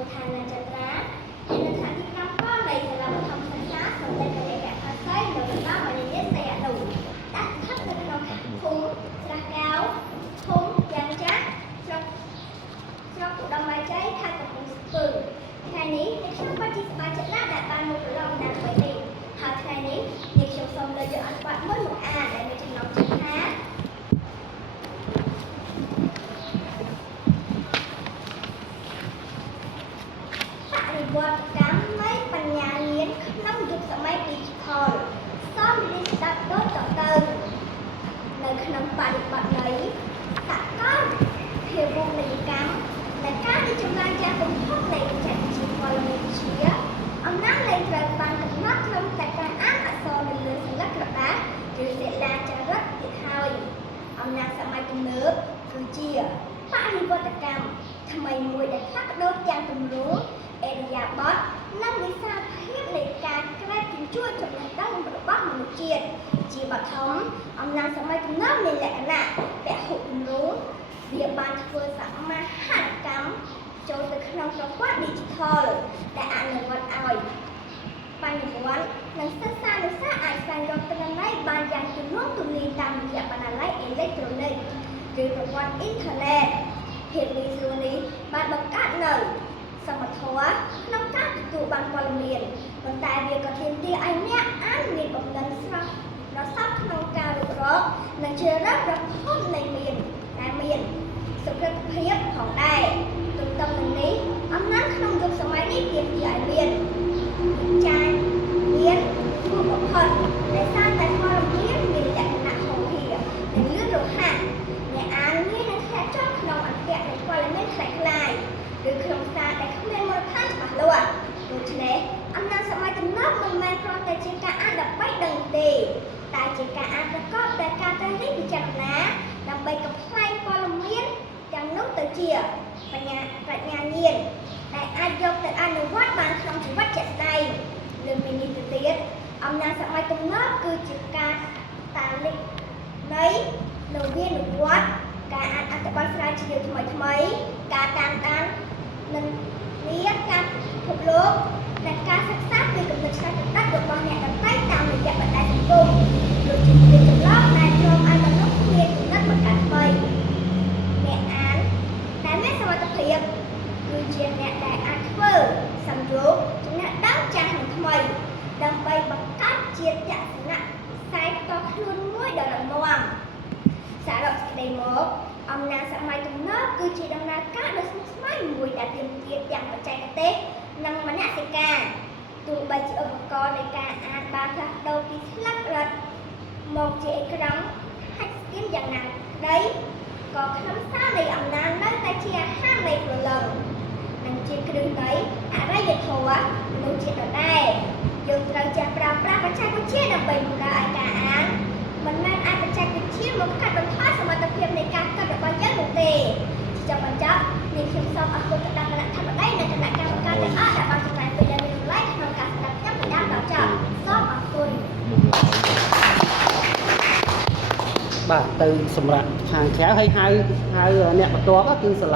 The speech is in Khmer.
មឋានាចត្រាហើយនៅឋានទី5ក៏នៃសាលាបឋមសិក្សាសម្ដេចព្រះកថាសីនៅបណ្ដាបណ្ឌិតសីហនុដាក់ស្ថិតនៅក្នុងភូមិស្រះកៅភូមិយ៉ាងចាស់ស្រុកឧត្តមរាជ័យខេត្តកំពង់ស្ពឺថ្ងៃនេះខ្ញុំពិតជាសប្បាយចិត្តណាស់ដែលបានមកប្រឡងដំណើរថ្មីនេះហើយថ្ងៃនេះខ្ញុំសូមលើកយកអត្ថបទមួយមកអានដែលមានចំណងជើងថាបរិវត្តកម្មនៃបញ្ញាញាណក្នុងយុគសម័យ Digital សមមានស្ដាប់ដូចតទៅនៅក្នុងបរិបទនៃសកលភាវូបនីយកម្មและការរីកចម្រើនយ៉ាងបំផុតនៃបច្ចេកវិទ្យាព័ត៌មានវិទ្យាអំណាចនៃត្រូវបានកំណត់ក្នុងតែការអានអក្សរនៅលើសន្លឹកក្រដាសឬសិលាចារឹកទៀតហើយអំណាចសម័យទំនើបគឺជាបរិវត្តកម្មថ្មីមួយដែលផ្លាស់ប្ដូរទាំងទម្រង់អេរិយាបថនិងវិសាលភាពនៃការក្រេបជញ្ជក់ចំណេះដឹងរបស់មនុស្សជាតិជាបឋមអំណាចសម័យទំនើបមានលក្ខណៈពហុទម្រង់វាបានធ្វើសមាហកម្មចូលទៅក្នុងប្រព័ន្ធ Digital ដែលអនុវត្តឲ្យបញ្ញវន្តនិងសិស្សានុសិស្សអាចស្វែងរកទិន្នន័យបានយ៉ាងទូលំទូលាយតាមរយៈបណ្ណាល័យអេឡិចត្រូនិកឬប្រព័ន្ធអ៊ីនធឺណិតភាពងាយស្រួលនេះបានបង្កើតនូវសមត្ថភាពក្នុងការទទួលបានព័ត៌មានប៉ុន្តែវាក៏ទាមទារឲ្យអ្នកអានមានបំណិនស្រស់រសប់ក្នុងការរុករកនិងជ្រើសរើសប្រភពនៃមានសុខភាពផងដែរទន្ទឹមនឹងនេះអំណាចក្នុងយុគសម័យនេះទាមទារឲ្យមានចាញ់មានគួរបំផុតដោយសារតែព័ត៌មានមានលក្ខណៈហោហៀនិងលឿនរហ័សអ្នកអានងាយនឹងធ្លាក់ចុះក្នុងអន្ទាក់នៃព័ត៌មានខ្លាំងៗឬក្នុងសារដែលគ្មានមូលដ្ឋានច្បាស់លាស់ដូច្នេះអំណាចសម័យទំនើបមិនមែនគ្រាន់តែជាការអានដើម្បីដឹងទេតែជាការអានប្រកបដោយការត្រិះរិះពិចារណាដើម្បីកំប្លែងព័ត៌មានទាំងនោះទៅជាបញ្ញាញាណដែលអាចយកទៅអនុវត្តបានក្នុងជីវិតជាក់ស្ដែងលើពីនេះទៅទៀតអំណាចសម័យទំនើបគឺជាការតាលិកនៃនវានុវត្តន៍ការអានអត្ថបទស្រាវជ្រាវថ្មីការតាមដាននិងមានការពិភពលោកและការសិក្សាពីគំនិតច្នៃប្រឌិតរបស់អ្នកដទៃតាមរយៈបណ្ដាញសង្គមដូចជាវាចម្លងដែលព្រមឲ្យមនុស្សមានគំនិតបង្កើតថ្មីអ្នកអានដែលមានសមត្ថភាពគឺជាអ្នកដែលអាចធ្វើសំយោគចំណេះដឹងចាស់និងថ្មីដើម្បីបង្កើតជាទស្សនៈខ្សែផ្ទាល់ខ្លួនមួយដ៏រឹងមាំសរុបសេចក្តីមកអំណាចសម័យទំនើបគឺជាដំណើរការដ៏ស្មុគស្មាញមួយដែលទាមទារទាំងបច្ចេកទេសនិងមនសិការទោះបីជាឧបករណ៍នៃការអានបានផ្លាស់ប្ដូរពីស្លឹករឹតមកជាអេក្រង់touch screenយ៉ាងណាក្តីក៏ខ្លឹមសារនៃអំណាចនៅតែជាអាហារនៃព្រលឹងនិងជាគ្រឹះនៃអរិយធម៌មនុស្សជាតិដដែលយើងត្រូវចេះប្រើប្រាស់បច្ចេកវិទ្យាដើម្បីបម្រើឲ្យការអានមិនមែនឲ្យបច្ចេកវិទ្យាមកកាត់បន្ថយសមត្ថភាពនៃការគិតរបស់យើងនោះទេជាបញ្ចប់នេះខ្ញុំសូមអរគុណទៅដល់គណៈធម្មដីនិងគណៈកម្មការទាំងអស់ដែលបានចំណាយពេលយ៉ាងមានតម្លៃក្នុងការស្ដាប់ខ្ញុំពីដើមដល់ចប់សូមអរគុណបាទទៅសម្រាប់ខាងក្រៅហើយហៅអ្នកបន្ទាប់គឺសាលា